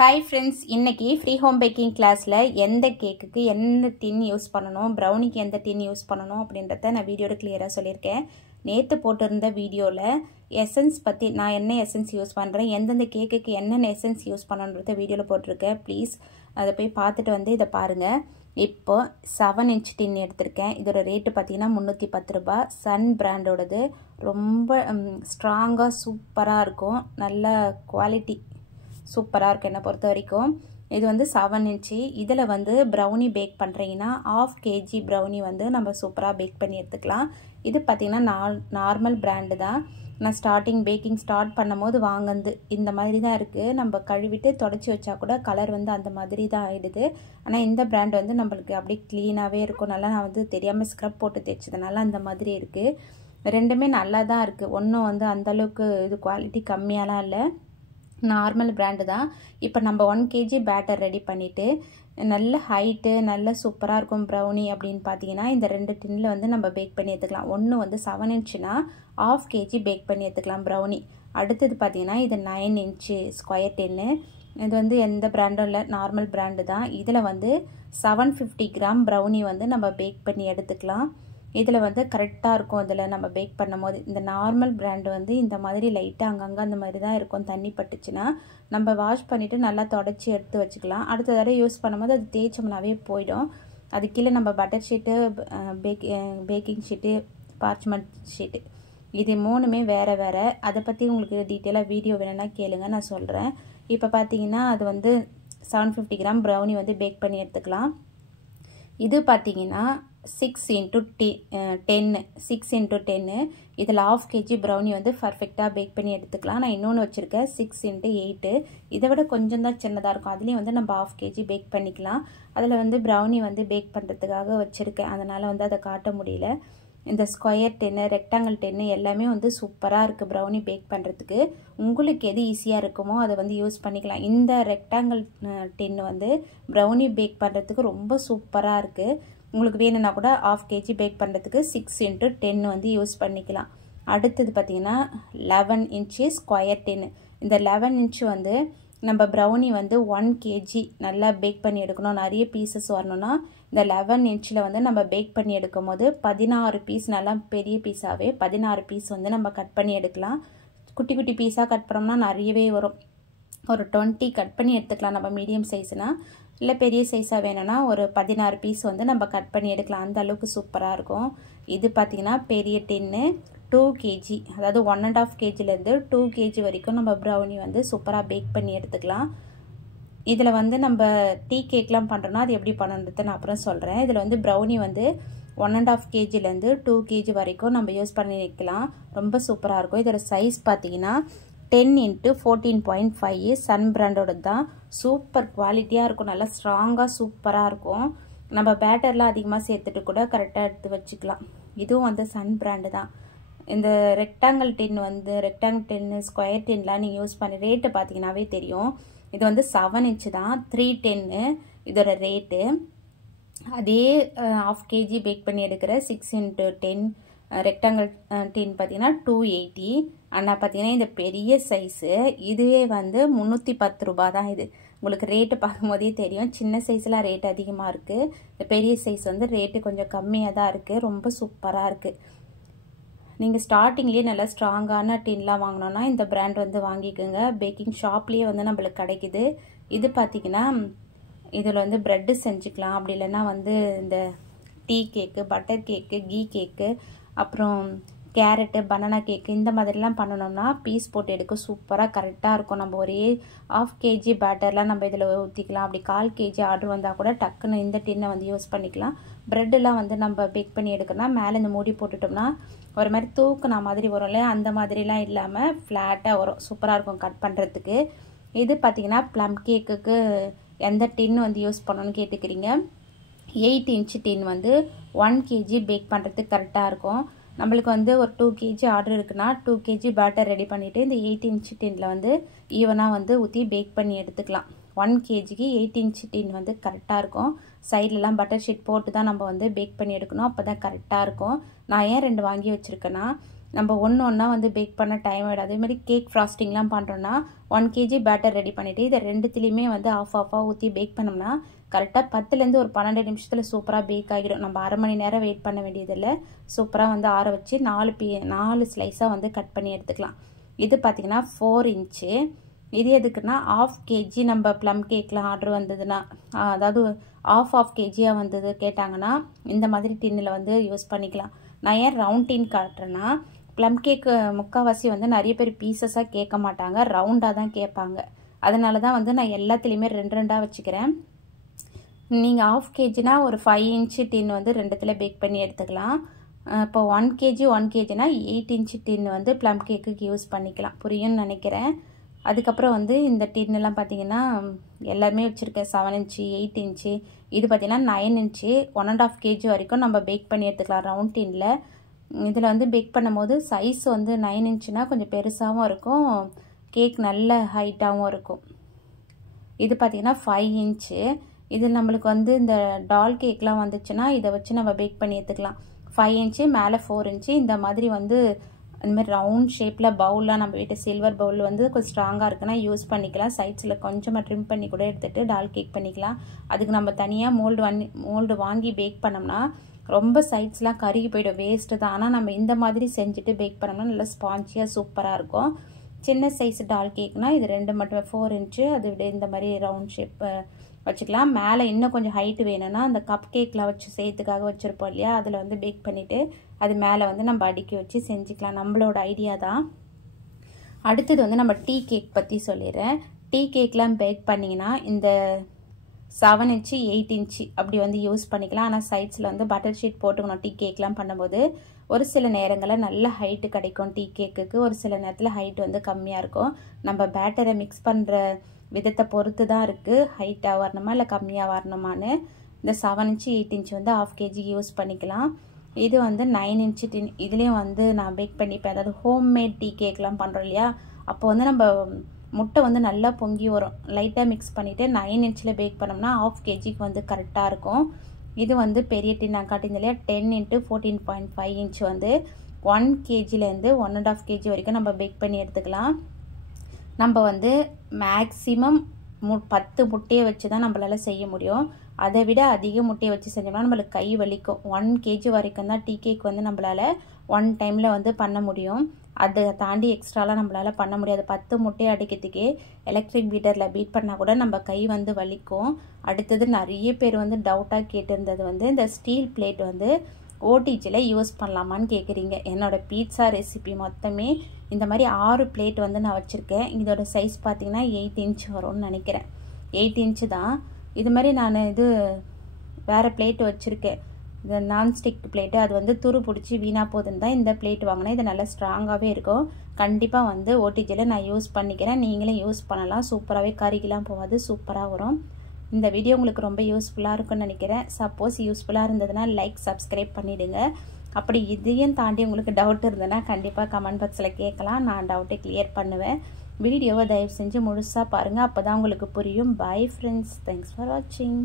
Hi friends, இன்னைக்கு free home baking classல எந்த கேக்குக்கு எந்த டின் யூஸ் பண்ணனும், brownieக்கு எந்த டின் யூஸ் பண்ணனும் அப்படின்றத நான் வீடியோல கிளியரா சொல்லிருக்கேன். நேத்து போட்டிருந்த வீடியோல எசன்ஸ் பத்தி நான் என்ன எசன்ஸ் யூஸ் பண்றேன், எந்தெந்த கேக்குக்கு என்னென்ன எசன்ஸ் யூஸ் பண்ணனும்ன்றத வீடியோல போட்டுருக்கேன். ப்ளீஸ் அதை போய் பார்த்துட்டு வந்து இத பாருங்க. இப்போ 7 inch டின் எடுத்துர்க்கேன். இதோட ரேட் பாத்தீங்கன்னா 310 ரூபாய். சன் பிராண்டோடது. ரொம்ப ஸ்ட்ராங்கா சூப்பரா இருக்கும். நல்ல குவாலிட்டி சூப்பரா இருக்கு என்ன பொறுத்த வரைக்கும். இது வந்து 7 inch. இதுல வந்து brownie பேக் பண்றீங்கன்னா 1/2 kg brownie வந்து நம்ம சூப்பரா பேக் பண்ணி எடுத்துக்கலாம். இது பாத்தீங்கன்னா நார்மல் பிராண்ட் தான். நான் ஸ்டார்டிங் பேக்கிங் ஸ்டார்ட் பண்ணும்போது வாங்குனது இந்த மாதிரி தான் இருக்கு. நம்ம கழுவிட்டு தொடச்சி வச்சா கூட கலர் வந்து அந்த மாதிரி தான் ஆயிடுது. ஆனா இந்த பிராண்ட் வந்து நமக்கு அப்படியே க்ளீனாவே இருக்கும். நல்லா நான் வந்து தெரியாம ஸ்க்ரப் போட்டு தேய்ச்சதனால அந்த மாதிரி இருக்கு. ரெண்டுமே நல்லா தான் இருக்கு. ஒண்ணும் வந்து அந்த அளவுக்கு இது குவாலிட்டி கம்மியாலாம் இல்ல. நார்மல் பிராண்ட் தான். இப்போ நம்ம 1 kg பேட்டர் ரெடி பண்ணிட்டு நல்ல ஹைட் நல்ல சூப்பரா இருக்கும் brownie அப்படினு பாத்தீங்கன்னா இந்த ரெண்டு டின்ல வந்து நம்ம பேக் பண்ணி எடுத்துக்கலாம். ஒன்னு வந்து 7 inchனா 1/2 kg பேக் பண்ணி எடுத்துக்கலாம் brownie. அடுத்து பாத்தீங்கன்னா இது 9 inch ஸ்கொயர் டின். இது வந்து எந்த பிராண்டும் இல்ல, நார்மல் பிராண்ட் தான். இதுல வந்து 750 gram brownie வந்து நம்ம பேக் பண்ணி எடுத்துக்கலாம். இதுல வந்து கரெக்ட்டா இருக்கும். இதுல நம்ம பேக் பண்ணும்போது இந்த நார்மல் பிராண்ட் வந்து இந்த மாதிரி லைட்டா அங்கங்க அந்த மாதிரி தான் இருக்கும். தண்ணி பட்டுச்சுனா நம்ம வாஷ் பண்ணிட்டு நல்லா தொடச்சி எடுத்து வச்சுக்கலாம். அடுத்த தடவை யூஸ் பண்ணும்போது அது தேய்ச்சோம்னாவே போய்டும். அது கீழ நம்ம butter sheet, baking sheet, parchment sheet இது மூணுமே வேற வேற. அத பத்தி உங்களுக்கு டீடைலா வீடியோ வேணும்னா கேளுங்க, நான் சொல்றேன். இப்போ பாத்தீங்கன்னா அது வந்து 750 gram brownie வந்து பேக் பண்ணி எடுத்துக்கலாம். இது பாத்தீங்கன்னா 6 into 10 6 into 10 இதுல 1/2 kg brownie வந்து பர்ஃபெக்ட்டா பேக் பண்ணி எடுத்துக்கலாம். நான் இன்னொன்னு வச்சிருக்கேன் 6 into 8. இதை விட கொஞ்சம் தான் சின்னதா இருக்கும். அதுலயும் வந்து நம்ம 1/2 kg பேக் பண்ணிக்கலாம். அதுல வந்து brownie வந்து பேக் பண்றதுக்காக வச்சிருக்கேன். அதனால வந்து அதை காட்ட முடியல. இந்த ஸ்கொயர் டின், ரெக்டாங்கிள் டின் எல்லாமே வந்து சூப்பரா இருக்கு brownie பேக் பண்றதுக்கு. உங்களுக்கு எது ஈஸியா இருக்குமோ அதை வந்து யூஸ் பண்ணிக்கலாம். இந்த ரெக்டாங்கிள் டின் வந்து brownie பேக் பண்றதுக்கு ரொம்ப சூப்பரா இருக்கு. உங்களுக்கு வேணும்னா கூட 1/2 kg பேக் பண்றதுக்கு 6 into 10 வந்து யூஸ் பண்ணிக்கலாம். அடுத்து பாத்தீங்கன்னா 11 inch ஸ்கொயர் டின். இந்த 11 inch வந்து நம்ம brownie வந்து 1 kg நல்லா பேக் பண்ணி எடுக்கணும். நிறைய பீசஸ் வரணும்னா இந்த 11 inchல வந்து நம்ம பேக் பண்ணி எடுக்கும்போது 16 பீஸ் நல்லா பெரிய பீஸாவே 16 பீஸ் வந்து நம்ம கட் பண்ணி எடுக்கலாம். குட்டி குட்டி பீஸா கட் பண்ணோம்னா நிறையவே வரும். ஒரு 20 கட் பண்ணி எடுத்துக்கலாம் நம்ம மீடியம் சைஸ்னா. இல்ல பெரிய சைஸா வேணும்னா ஒரு 16 பீஸ் வந்து நம்ம கட் பண்ணி எடுக்கலாம். அந்த அளவுக்கு சூப்பரா இருக்கும். இது பாத்தீங்கன்னா பெரிய டின் 2 kg, அதாவது 1.5 kg ல இருந்து 2 kg வரைக்கும் நம்ம brownie வந்து சூப்பரா பேக் பண்ணி எடுத்துக்கலாம். இதுல வந்து நம்ம டீ கேக்லாம் பண்றோம்னா அது எப்படி பண்ணனும்ன்றத நான் அப்புறம் சொல்றேன். இதுல வந்து brownie வந்து 1.5 kg ல இருந்து 2 kg வரைக்கும் நம்ம யூஸ் பண்ணி வைக்கலாம். ரொம்ப சூப்பரா இருக்கும். இதோட சைஸ் பாத்தீங்கன்னா 10 into 14.5 சன் பிராண்டோட தான். சூப்பர் குவாலிட்டியா இருக்கும். நல்லா ஸ்ட்ராங்கா சூப்பரா இருக்கும். நம்ம பேட்டர்ல அதிகமா சேர்த்துட்டு கூட கரெக்ட்டா எடுத்து வச்சுக்கலாம். இதுவும் வந்து சன் பிராண்ட் தான். இந்த ரெக்டாங்கிள் டின் வந்து ரெக்டாங்கிள் டின், ஸ்கொயர் டின்லாம் நீங்க யூஸ் பண்ணி ரேட் பாத்தீங்கன்னாவே தெரியும். இது வந்து 7 inch தான். 310 இதோட ரேட். அதே 1/2 kg பேக் பண்ணி எடுக்கிற 6 into 10 ரெக்டாங்கிள் டின் பாத்தீங்கன்னா 280. ஆனா பாத்தீங்கன்னா இந்த பெரிய சைஸ் இதுவே வந்து 310 ரூபாய் தான். இது உங்களுக்கு ரேட் பார்க்கும்போதே தெரியும். சின்ன சைஸ்ல ரேட் அதிகமா இருக்கு. இந்த பெரிய சைஸ் வந்து ரேட் கொஞ்சம் கம்மியா தான் இருக்கு. ரொம்ப சூப்பரா இருக்கு. நீங்க ஸ்டார்டிங்லயே நல்ல ஸ்ட்ராங்கான டின்லாம் வாங்கணும்னா இந்த பிராண்ட் வந்து வாங்கிக்கோங்க. பேக்கிங் ஷாப்லயே வந்து நமக்கு கிடைக்குது. இது பாத்தீங்கன்னா இதுல வந்து பிரெட் செஞ்சுக்கலாம். அப்படி இல்லைன்னா வந்து இந்த டீ கேக்கு, பட்டர் கேக்கு, கீ கேக்கு, அப்புறம் கேரட், பனானா கேக் இந்த மாதிரிலாம் பண்ணணும்னா பீஸ் போட்டு எடுக்க சூப்பரா கரெக்டா இருக்கும். நம்ம ஒரே 1/2 kg பேட்டர்லாம் நம்ம இதுல ஊத்திக்கலாம். அப்படி 1/4 kg ஆர்டர் வந்தா கூட டக்குன்னு இந்த டின்னை வந்து யூஸ் பண்ணிக்கலாம். பிரெட் எல்லாம் வந்து நம்ம பேக் பண்ணி எடுக்கணும்னா மேல இந்த மூடி போட்டுட்டோம்னா ஒரு மாதிரி தூக்குன மாதிரி வரும்ல, அந்த மாதிரிலாம் இல்லாம ஃபிளாட்டா வரும். சூப்பரா இருக்கும் கட் பண்றதுக்கு. இது பாத்தீங்கன்னா ப்ளம் கேக்குக்கு எந்த டின் வந்து யூஸ் பண்ணணும்னு கேட்டுக்கிறீங்க. 8 inch டின் வந்து 1 kg பேக் பண்றதுக்கு கரெக்டா இருக்கும். நம்மளுக்கு வந்து ஒரு 2 kg ஆர்டர் இருக்குன்னா 2 kg பேட்டர் ரெடி பண்ணிட்டு இந்த 8 inch டின்ல வந்து ஈவனா வந்து ஊத்தி பேக் பண்ணி எடுத்துக்கலாம். 1 kgக்கு 8 inch டின் வந்து கரெக்டா இருக்கும். சைடுலலாம் பட்டர் ஷீட் போட்டு தான் நம்ம வந்து பேக் பண்ணி எடுக்கணும். அப்பதான் கரெக்டா இருக்கும். நான் ஏன் 2 வாங்கி வச்சிருக்கேன்னா நம்ம ஒன்று ஒன்றா வந்து பேக் பண்ண டைம் ஆகிடும். அதேமாதிரி கேக் ஃப்ராஸ்டிங்லாம் பண்ணுறோன்னா 1 kg பேட்டர் ரெடி பண்ணிவிட்டு இதை ரெண்டுத்துலேயுமே வந்து ஆஃபாக ஊற்றி பேக் பண்ணோம்னா கரெக்டாக 10லேருந்து ஒரு 12 நிமிஷத்தில் சூப்பராக பேக் ஆகிடும். நம்ம அரை மணி நேரம் வெயிட் பண்ண வேண்டியதில்லை. சூப்பராக வந்து ஆற வச்சு 4 ஸ்லைஸாக வந்து கட் பண்ணி எடுத்துக்கலாம். இது பார்த்திங்கன்னா 4 இன்ச்சு. இது எதுக்குன்னா 1/2 kg நம்ம ப்ளம் கேக்லாம் ஆர்டர் வந்ததுன்னா, அதாவது 1/2 kg வந்தது கேட்டாங்கன்னா இந்த மாதிரி டின்னில் வந்து யூஸ் பண்ணிக்கலாம். நான் ஏன் ரவுண்ட் டின் காட்டுறேன்னா, ப்ளம் கேக்கு முக்கால்வாசி வந்து நிறைய பேர் பீசஸாக கேட்க மாட்டாங்க, ரவுண்டாக தான் கேட்பாங்க. அதனால தான் வந்து நான் எல்லாத்துலேயுமே 2 வச்சுக்கிறேன். நீங்கள் 1/2 kgனா ஒரு 5 இன்ச்சு டின் வந்து ரெண்டுத்தில் பேக் பண்ணி எடுத்துக்கலாம். இப்போ 1 kgனா 8 இன்ச்சு டின் வந்து ப்ளம் கேக்குக்கு யூஸ் பண்ணிக்கலாம். புரியும்னு நினைக்கிறேன். அதுக்கப்புறம் வந்து இந்த டின்னெல்லாம் பார்த்தீங்கன்னா எல்லாமே வச்சுருக்கேன். 7 இன்ச்சு, 8 இன்ச்சு, இது பார்த்தீங்கன்னா 9 இன்ச்சு. 1.5 kg வரைக்கும் நம்ம பேக் பண்ணி எடுத்துக்கலாம் ரவுண்ட் டின்னில். இதில் வந்து பேக் பண்ணும்போது சைஸ் வந்து 9 இன்ச்சுனா கொஞ்சம் பெருசாகவும் இருக்கும், கேக் நல்ல ஹைட்டாகவும் இருக்கும். இது பார்த்திங்கன்னா 5 இன்ச்சு. இது நம்மளுக்கு வந்து இந்த டால் கேக்லாம் வந்துச்சுன்னா இதை வச்சு நம்ம பேக் பண்ணி எடுத்துக்கலாம். 5 இன்ச்சு மேலே 4 இன்ச்சு இந்த மாதிரி வந்து அந்தமாதிரி ரவுண்ட் ஷேப்பில் பவுல்லாம் நம்ம வீட்டு சில்வர் பவுல் வந்து கொஞ்சம் ஸ்ட்ராங்காக இருக்குன்னா யூஸ் பண்ணிக்கலாம். சைட்ஸில் கொஞ்சமாக ட்ரிம் பண்ணி கூட எடுத்துகிட்டு டால் கேக் பண்ணிக்கலாம். அதுக்கு நம்ம தனியாக மோல்டு வாங்கி பேக் பண்ணோம்னா ரொம்ப சைட்ஸ்லாம் கருகி போய்டும், வேஸ்ட்டு தான். ஆனால் நம்ம இந்த மாதிரி செஞ்சுட்டு பேக் பண்ணோம்னா நல்லா ஸ்பான்ச்சியாக சூப்பராக இருக்கும். சின்ன சைஸ் டால் கேக்னால் இது 2 மட்டுமே 4 இன்ச்சு. அது விட இந்த மாதிரி ரவுண்ட் ஷேப் வச்சுக்கலாம். மேலே இன்னும் கொஞ்சம் ஹைட்டு வேணும்னா அந்த கப் கேக்கில் வச்சு செய்யறதுக்காக வச்சுருப்போம் இல்லையா, அதில் வந்து பேக் பண்ணிவிட்டு அது மேலே வந்து நம்ம அடுக்கி வச்சு செஞ்சுக்கலாம். நம்மளோட ஐடியா தான். அடுத்தது வந்து நம்ம டீ கேக் பற்றி சொல்லிடுறேன். டீ கேக்லாம் பேக் பண்ணிங்கன்னா இந்த 7 இன்ச்சு 8 இன்ச்சு அப்படி வந்து யூஸ் பண்ணிக்கலாம். ஆனால் சைட்ஸில் வந்து பட்டர் ஷீட் போட்டுக்கணும். டீ கேக்லாம் பண்ணும்போது ஒரு சில நேரங்களில் நல்ல ஹைட்டு கிடைக்கும் டீ கேக்குக்கு, ஒரு சில நேரத்தில் ஹைட் வந்து கம்மியாக இருக்கும். நம்ம பேட்டரை மிக்ஸ் பண்ணுற விதத்தை பொறுத்து தான் இருக்குது, ஹைட்டாக வரணுமா இல்லை கம்மியாக வரணுமான்னு. இந்த 7 இன்ச்சு 8 இன்ச்சு வந்து 1/2 kg யூஸ் பண்ணிக்கலாம். இது வந்து 9 இன்ச்சு டின். இதுலேயும் வந்து நான் பேக் பண்ணிப்பேன். அதாவது ஹோம்மேட் டீ கேக்லாம் பண்ணுறோம் இல்லையா, அப்போ வந்து நம்ம முட்டை வந்து நல்லா பொங்கி வரும். லைட்டாக மிக்ஸ் பண்ணிவிட்டு 9 இன்ச்சில் பேக் பண்ணோம்னா 1/2 kgக்கு வந்து கரெக்டாக இருக்கும். இது வந்து பெரிய டின் நான் காட்டியிருந்தேன் இல்லையா, 10 × 14.5 இன்ச் வந்து 1 kgலேருந்து 1.5 kg வரைக்கும் நம்ம பேக் பண்ணி எடுத்துக்கலாம். நம்ம வந்து மேக்ஸிமம் 10 முட்டையை வச்சு தான் நம்மளால் செய்ய முடியும். அதை விட அதிக முட்டையை வச்சு செஞ்சோம்னா நம்மளுக்கு கை வலிக்கும். 1 kg வரைக்கும் தான் டீ கேக் வந்து நம்மளால் 1 டைமில் வந்து பண்ண முடியும். அதை தாண்டி எக்ஸ்ட்ராலாம் நம்மளால் பண்ண முடியாது. 10 முட்டையை அடிக்கிறதுக்கே எலக்ட்ரிக் பீட்டரில் பீட் பண்ணால் கூட நம்ம கை வந்து வலிக்கும். அடுத்தது நிறைய பேர் வந்து டவுட்டாக கேட்டிருந்தது வந்து இந்த ஸ்டீல் பிளேட் வந்து ஓடிஜியில் யூஸ் பண்ணலாமான்னு கேட்குறீங்க. என்னோடய பீட்சா ரெசிபி மொத்தமே இந்த மாதிரி 6 பிளேட் வந்து நான் வச்சுருக்கேன். இதோட சைஸ் பார்த்திங்கன்னா 8 இன்ச் வரும்னு நினைக்கிறேன். 8 இன்ச்சு தான். இது மாதிரி நான் இது வேறு பிளேட்டு வச்சுருக்கேன், இந்த நான்ஸ்டிக் பிளேட்டு. அது வந்து துரு பிடிச்சி வீணாக போகுதுன்னு தான் இந்த பிளேட் வாங்கினேன். இது நல்லா ஸ்ட்ராங்காகவே இருக்கும். கண்டிப்பாக வந்து ஓடிஜியில் நான் யூஸ் பண்ணிக்கிறேன். நீங்களும் யூஸ் பண்ணலாம். சூப்பராகவே கறிக்கெலாம் போகாது, சூப்பராக வரும். இந்த வீடியோ உங்களுக்கு ரொம்ப யூஸ்ஃபுல்லாக இருக்கும்னு நினைக்கிறேன். சப்போஸ் யூஸ்ஃபுல்லாக இருந்ததுன்னா லைக் சப்ஸ்கிரைப் பண்ணிவிடுங்க. அப்படி இதையும் தாண்டி உங்களுக்கு டவுட் இருந்ததுன்னா கண்டிப்பாக கமெண்ட் பாக்ஸில் கேட்கலாம், நான் டவுட்டை கிளியர் பண்ணுவேன். வீடியோவை தயவு செஞ்சு முழுசாக பாருங்கள், அப்போ தான் உங்களுக்கு புரியும். பை ஃப்ரெண்ட்ஸ், தேங்க்ஸ் ஃபார் வாட்சிங்.